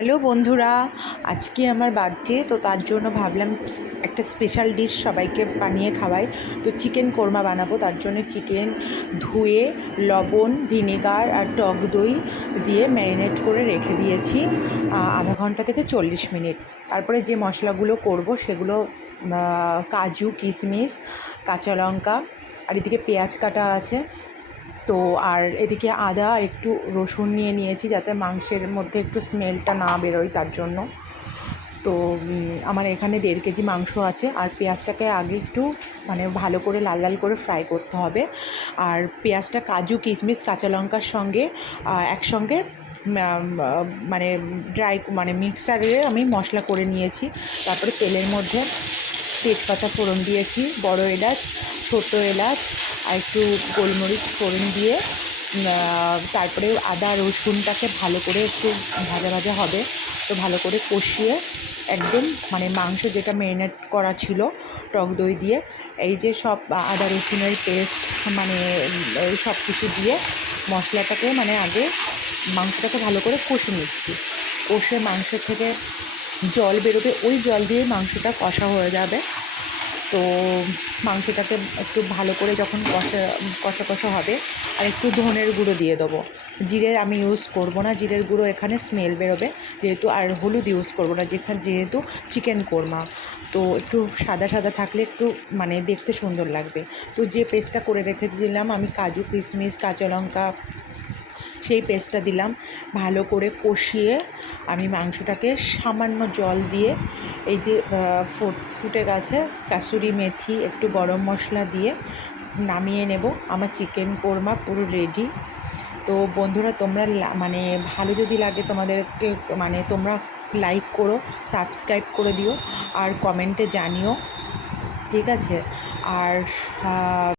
Hello বন্ধুরা, আজকে আমার বার্থডে, তো তার জন্য ভাবলাম একটা স্পেশাল ডিশ সবাইকে বানিয়ে খাওয়াই। তো চিকেন কোরমা বানাবো। তার জন্য চিকেন ধুয়ে লবণ, ভিনেগার আর টক দই দিয়ে ম্যারিনেট করে রেখে দিয়েছি আধা ঘন্টা থেকে 40 মিনিট। তারপরে যে মশলাগুলো করব সেগুলো কাজু, কিশমিশ, কাঁচা লঙ্কা, আর এদিকে পেঁয়াজ কাটা আছে। তো আর এদিকে আদা আর একটু রসুন নিয়ে নিয়েছি, যাতে মাংসের মধ্যে একটু স্মেলটা না বেরোয় তার জন্য। তো আমার এখানে 1.5 কেজি মাংস আছে। আর পেঁয়াজটাকে আগে একটু ভালো করে লাল লাল করে ফ্রাই করতে হবে। আর পেঁয়াজটা কাজু, কিশমিশ, কাঁচা লঙ্কার সঙ্গে একসঙ্গে মানে ড্রাই মিক্সারে আমি মশলা করে নিয়েছি। তারপরে তেলের মধ্যে তেজপাতা ফোড়ন দিয়েছি, বড় এলাচ, ছোট এলাচ আর একটু গোলমরিচ ফোড়ন দিয়ে তারপরে আদা রসুনটাকে ভালো করে একটু ভাজা ভাজা হবে। তো ভালো করে কষিয়ে একদম মাংস যেটা ম্যারিনেট করা ছিল টক দই দিয়ে, এই যে সব আদা রসুনের পেস্ট এই সব কিছু দিয়ে মশলাটাকে আগে মাংসটাকে ভালো করে কষে নিচ্ছি। কষে মাংস থেকে জল বেরোবে, ওই জল দিয়ে মাংসটা কষা হয়ে যাবে। তো মাংসটাকে একটু ভালো করে যখন কষা কষা হবে, আর একটু ধনের গুঁড়ো দিয়ে দেবো। জিরে আমি ইউজ করব না, জিরের গুঁড়ো এখানে স্মেল বেরোবে যেহেতু। আর হলুদ ইউজ করব না যেহেতু চিকেন কোরমা। তো একটু সাদা সাদা থাকলে একটু দেখতে সুন্দর লাগবে। তো যে পেস্টটা করে রেখেছিলাম আমি, কাজু, কিশমিশ, কাঁচা লঙ্কা, সেই পেস্টটা দিলাম। ভালো করে কষিয়ে আমি মাংসটাকে সামান্য জল দিয়ে, এই যে ফুটে গেছে, কাসুরি মেথি, একটু গরম মশলা দিয়ে নামিয়ে নেব। আমার চিকেন কোরমা পুরো রেডি। তো বন্ধুরা, তোমরা ভালো যদি লাগে তোমাদেরকে তোমরা লাইক করো, সাবস্ক্রাইব করে দিও আর কমেন্টে জানিও, ঠিক আছে? আর